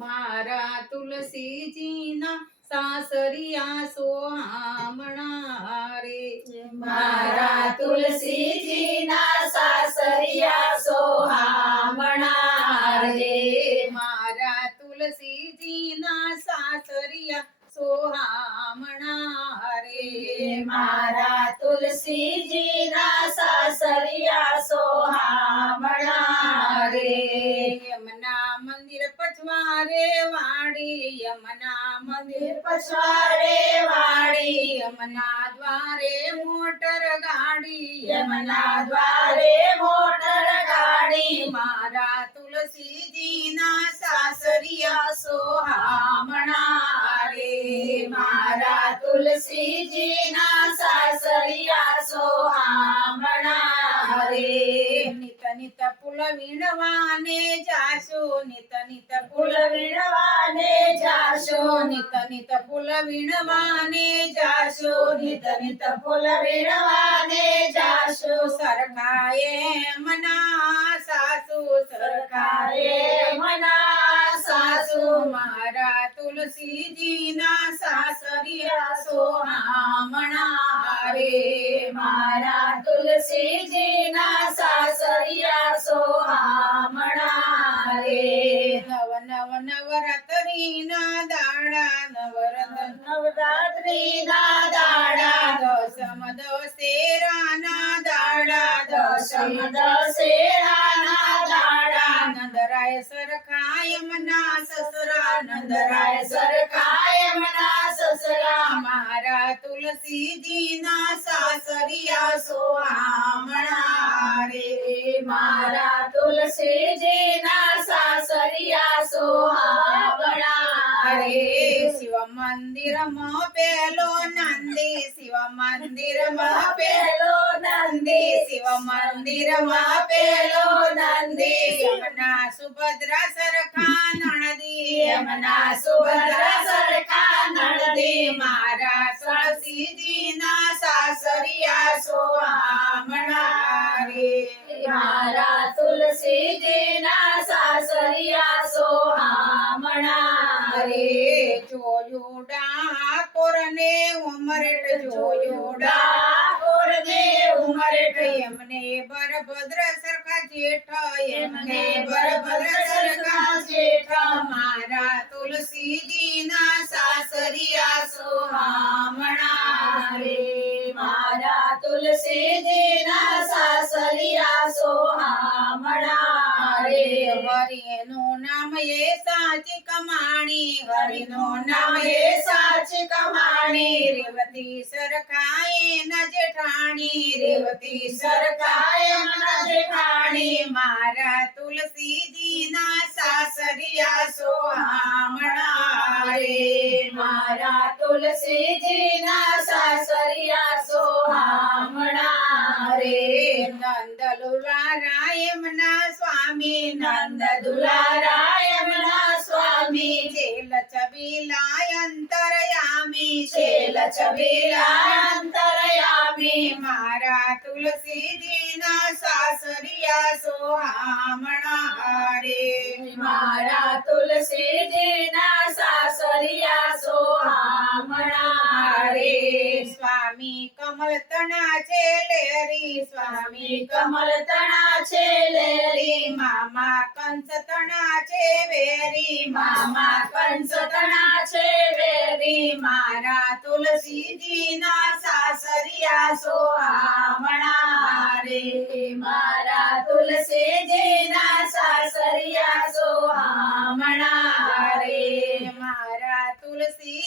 મારા તુલસીજીના સાસરિયા સોહામણા રે. મારા તુલસીજીના સાસરિયા સોહામણા રે. મારા તુલસીજીના સાસરિયા સોહામણા રે. મારા તુલસીજીના સાસરિયા સોહામણા રે. યમના મંદિર પછવારે વાડી, યમના મંદિર પછવાડે વાડી, યમના દ્વારે મોટર ગાડી, યમના દ્વારે મોટર ગાડી. મારા તુલસીજીના સાસરિયા સોહામણા રે. મારા તુલસીજીના સાસરિયા સોહામણા રે. નિત નિત પુલ વીણવાને જાશો, નિત નિત ફૂલ વીણવાને જાશો, નિત નિત પુલ વીણવાને જાશો, નિત નિત ફૂલ વીણવાને જાશો. સરખાએ મના સાસુ, સરકારે મના સાસુ. મારા તુલસીજીના સાસરિયા સોહામણા રે. મારા તુલસીજીના સાસરિયા સોહામણા રે. નવ નવ નવરાત્રિના દાડા, નવરાત્રિના દાડા, દસમ દશેરાના દાડા, દસમ દશેરાના દાડા. નંદરાય સરખાય મના સસરા, નંદરાય સરખાય મના સસરા. મારા તુલસીજીના સાસરિયા સોહામણા રે. મારા તુલસીજીના સાસરિયા સોહામણા રે. શિવ મંદિરમાં પેલો નંદી, શિવ મંદિરમાં પેલો નંદી, શિવ મંદિરમાં પેલો નંદી. યમના સુભદ્રા સરખા નણદી, યમના સુભદ્રા સરખા નણદી. મારા તુલસીજીના સાસરિયા સોહામણા રે. મારા તુલસીજીના સાસરિયા સોહામણા રે. જોયું ડાકોરને ઉમરેટ, જોયું ડાકોરને ઉમરેઠ. એમને બરભદ્ર સરખા જેઠ, એમને બરભદ્ર સરખા જેઠ. મારા તુલસીજીના સાસરિયા સોહામણા રે. મારા તુલસીજીના સાસરિયા સોહામણા રે. હરિનું નામ એ સાચી કમાણી, હરિનું નામ એ સાચી કમાણી. રેવતી સરખાએ ન જેઠાણી, રેવતી સરખાય મના જેઠાણી. મારા તુલસીજીના સાસરિયા સોહામણા રે. મારા તુલસીજીના સાસરિયા સોહામણા રે. નંદ દુલારાયમના સ્વામી, નંદ દુલારાયમના સ્વામી. જેલ છબીલાય અંતરયામી, છેલ છબીલા અંતરયામી. મારા તુલસીજીના સાસરિયા સોહામણા રે. મારા તુલસીજીના સાસરિયા સોહામણા રે. સ્વામી કમલ તણા છે લેરી, સ્વામી કમલ તણા છે લેરી. મામા કંસ તણા છે વેરી, મામા કંસ તણા છે વેરી. મારા તુલસીજીના સાસરિયા સોહામણા રે. મારા તુલસીજીના સાસરિયા સોહામણા રે. મારા તુલસી